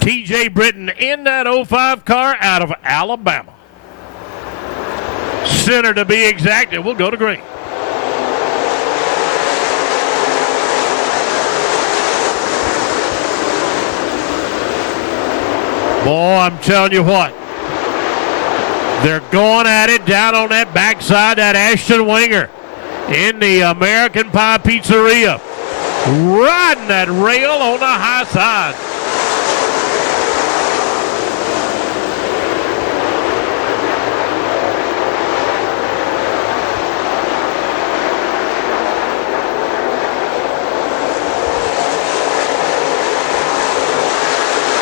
T.J. Britton in that 05 car out of Alabama. Center to be exact, and we'll go to green. Boy, I'm telling you what. They're going at it down on that backside, that Ashton Winger in the American Pie Pizzeria. Riding that rail on the high side.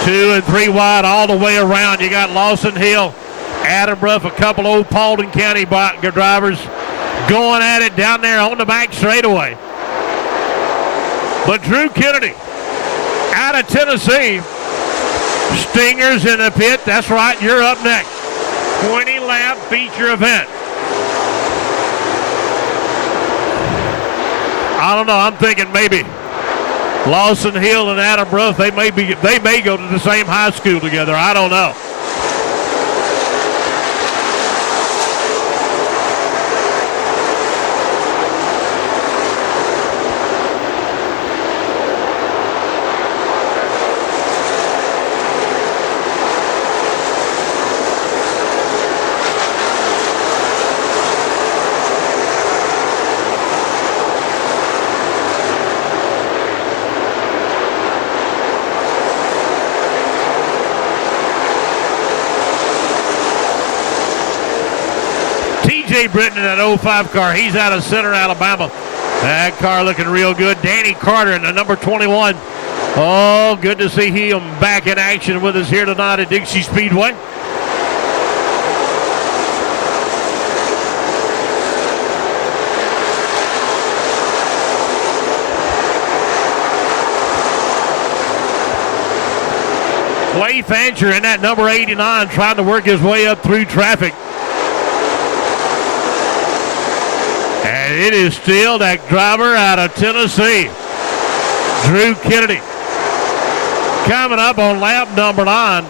Two and three wide all the way around. You got Lawson Hill, Adam Ruff, a couple old Paulding County drivers going at it down there on the back straightaway. But Drew Kennedy out of Tennessee. Stingers in the pit. That's right, you're up next. 20-lap feature event. I don't know, I'm thinking maybe Lawson Hill and Adam Ruff, they may go to the same high school together. I don't know. T.J. Britton in that 05 car. He's out of Center, Alabama. That car looking real good. Danny Carter in the number 21. Oh, good to see him back in action with us here tonight at Dixie Speedway. Clay Fancher in that number 89 trying to work his way up through traffic. And it is still that driver out of Tennessee, Drew Kennedy, coming up on lap number 9.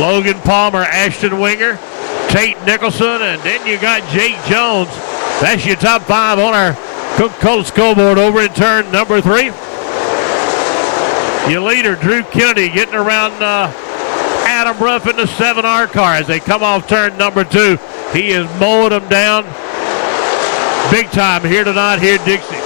Logan Palmer, Ashton Winger, Tate Nicholson, and then you got Jake Jones. That's your top 5 on our Coca-Cola scoreboard over in turn number 3. Your leader, Drew Kennedy, getting around Adam Ruff in the 7R car as they come off turn number 2. He is mowing them down big time here tonight here at Dixie.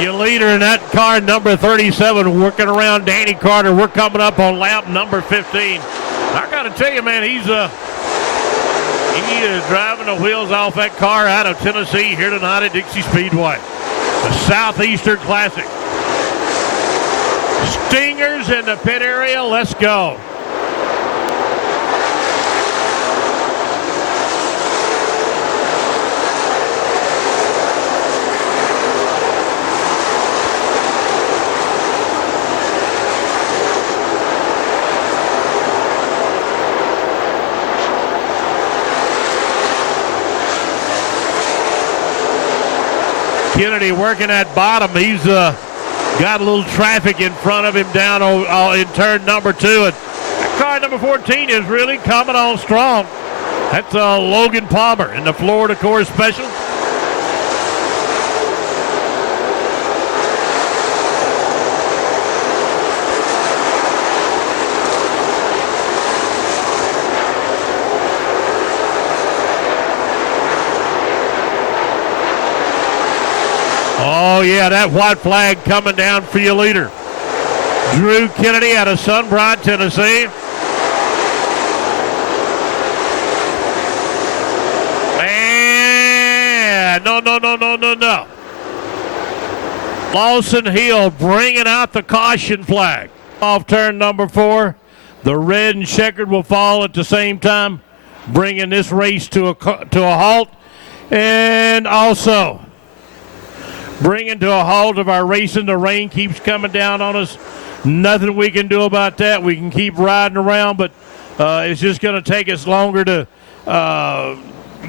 Your leader in that car, number 37, working around Danny Carter. We're coming up on lap number 15. I got to tell you, man, he is driving the wheels off that car out of Tennessee here tonight at Dixie Speedway. The Southeastern Classic. Stingers in the pit area. Let's go. Kennedy working at bottom. He's got a little traffic in front of him down in turn number 2. And car number 14 is really coming on strong. That's Logan Palmer in the Florida Core Special. Oh, yeah, that white flag coming down for your leader. Drew Kennedy out of Sunbright, Tennessee. And no. Lawson Hill bringing out the caution flag. Off turn number 4. The red and checkered will fall at the same time, bringing this race to a halt. And also bringing to a halt of our racing. The rain keeps coming down on us. Nothing we can do about that. We can keep riding around, but it's just going to take us longer to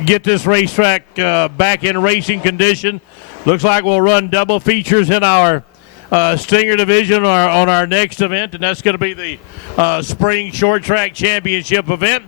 get this racetrack back in racing condition. Looks like we'll run double features in our Stinger division on our next event, and that's going to be the Spring Short Track Championship event.